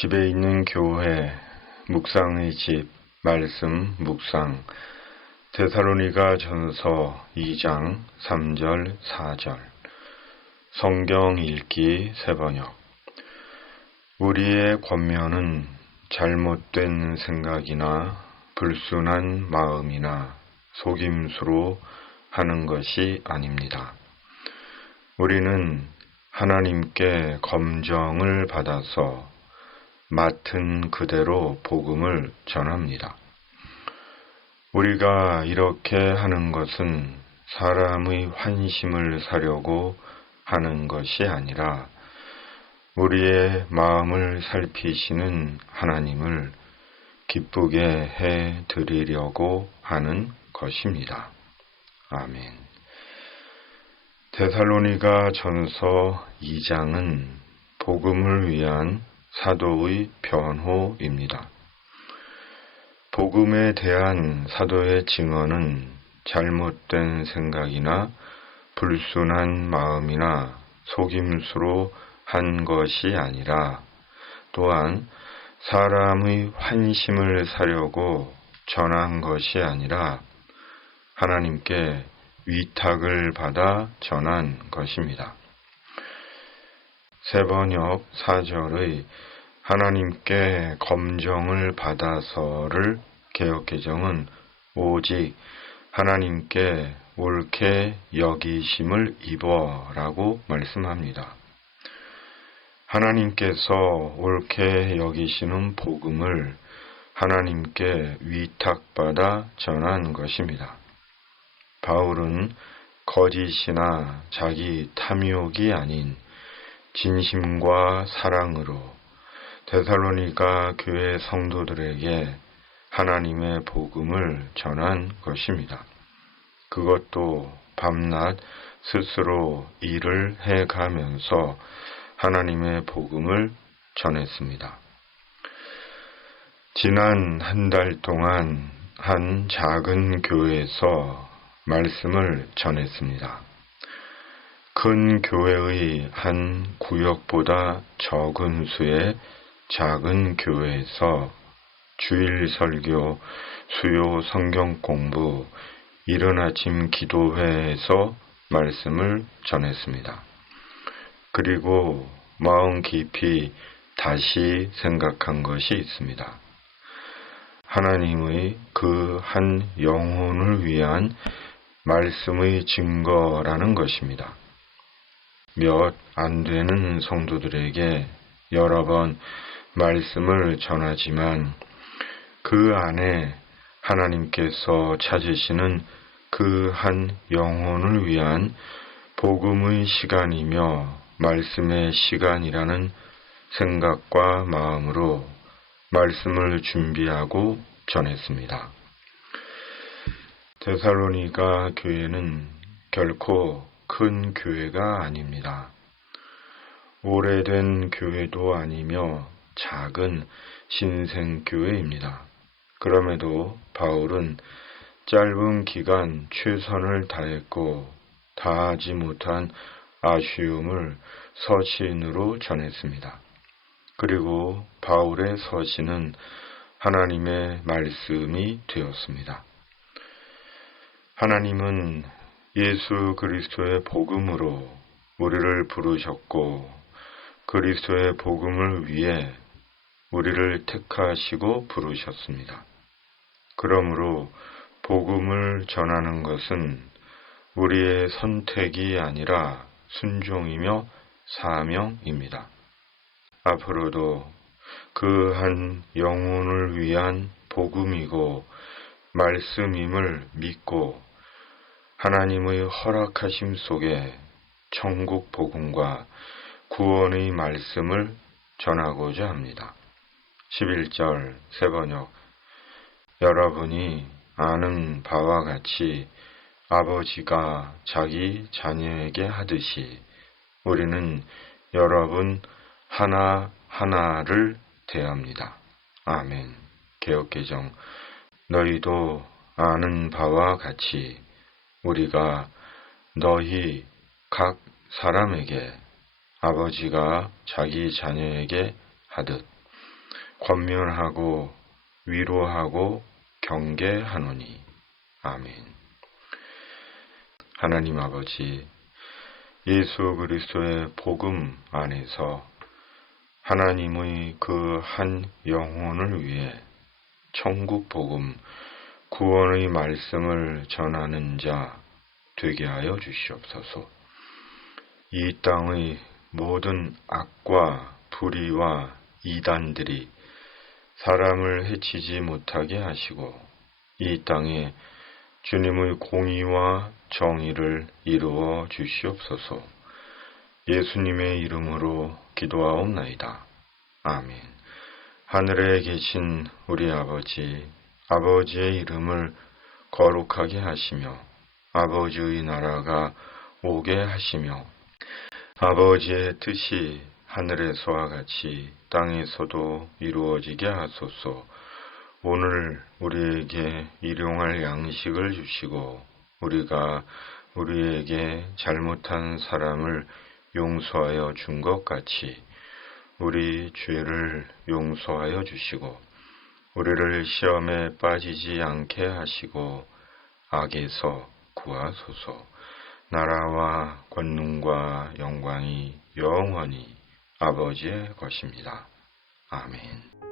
집에 있는 교회, 묵상의 집, 말씀 묵상, 데살로니가 전서 2장 3절 4절, 성경 읽기 새번역. 우리의 권면은 잘못된 생각이나 불순한 마음이나 속임수로 하는 것이 아닙니다. 우리는 하나님께 검정을 받아서 맡은 그대로 복음을 전합니다. 우리가 이렇게 하는 것은 사람의 환심을 사려고 하는 것이 아니라 우리의 마음을 살피시는 하나님을 기쁘게 해 드리려고 하는 것입니다. 아멘. 데살로니가 전서 2장은 복음을 위한 사도의 변호입니다. 복음에 대한 사도의 증언은 잘못된 생각이나 불순한 마음이나 속임수로 한 것이 아니라 또한 사람의 환심을 사려고 전한 것이 아니라 하나님께 위탁을 받아 전한 것입니다. 새번역 4절의 하나님께 검정을 받아서를 개역개정은 오직 하나님께 옳게 여기심을 입어라고 말씀합니다. 하나님께서 옳게 여기시는 복음을 하나님께 위탁받아 전한 것입니다. 바울은 거짓이나 자기 탐욕이 아닌 진심과 사랑으로 데살로니가 교회 성도들에게 하나님의 복음을 전한 것입니다. 그것도 밤낮 스스로 일을 해가면서 하나님의 복음을 전했습니다. 지난 한 달 동안 한 작은 교회에서 말씀을 전했습니다. 큰 교회의 한 구역보다 적은 수의 작은 교회에서 주일 설교, 수요 성경 공부, 이른 아침 기도회에서 말씀을 전했습니다. 그리고 마음 깊이 다시 생각한 것이 있습니다. 하나님의 그 한 영혼을 위한 말씀의 증거라는 것입니다. 몇 안 되는 성도들에게 여러 번 말씀을 전하지만 그 안에 하나님께서 찾으시는 그 한 영혼을 위한 복음의 시간이며 말씀의 시간이라는 생각과 마음으로 말씀을 준비하고 전했습니다. 데살로니가 교회는 결코 큰 교회가 아닙니다. 오래된 교회도 아니며 작은 신생교회입니다. 그럼에도 바울은 짧은 기간 최선을 다했고 다하지 못한 아쉬움을 서신으로 전했습니다. 그리고 바울의 서신은 하나님의 말씀이 되었습니다. 하나님은 예수 그리스도의 복음으로 우리를 부르셨고 그리스도의 복음을 위해 우리를 택하시고 부르셨습니다. 그러므로 복음을 전하는 것은 우리의 선택이 아니라 순종이며 사명입니다. 앞으로도 그 한 영혼을 위한 복음이고 말씀임을 믿고 하나님의 허락하심 속에 천국 복음과 구원의 말씀을 전하고자 합니다. 11절 새번역. 여러분이 아는 바와 같이 아버지가 자기 자녀에게 하듯이 우리는 여러분 하나하나를 대합니다. 아멘. 개역개정. 너희도 아는 바와 같이 우리가 너희 각 사람에게 아버지가 자기 자녀에게 하듯 권면하고 위로하고 경계하노니. 아멘. 하나님 아버지, 예수 그리스도의 복음 안에서 하나님의 그 한 영혼을 위해 천국 복음, 구원의 말씀을 전하는 자 되게 하여 주시옵소서. 이 땅의 모든 악과 불의와 이단들이 사람을 해치지 못하게 하시고 이 땅에 주님의 공의와 정의를 이루어 주시옵소서. 예수님의 이름으로 기도하옵나이다. 아멘. 하늘에 계신 우리 아버지, 아버지의 이름을 거룩하게 하시며 아버지의 나라가 오게 하시며 아버지의 뜻이 하늘에서와 같이 땅에서도 이루어지게 하소서. 오늘 우리에게 일용할 양식을 주시고 우리가 우리에게 잘못한 사람을 용서하여 준 것 같이 우리 죄를 용서하여 주시고 우리를 시험에 빠지지 않게 하시고 악에서 구하소서. 나라와 권능과 영광이 영원히 아버지의 것입니다. 아멘.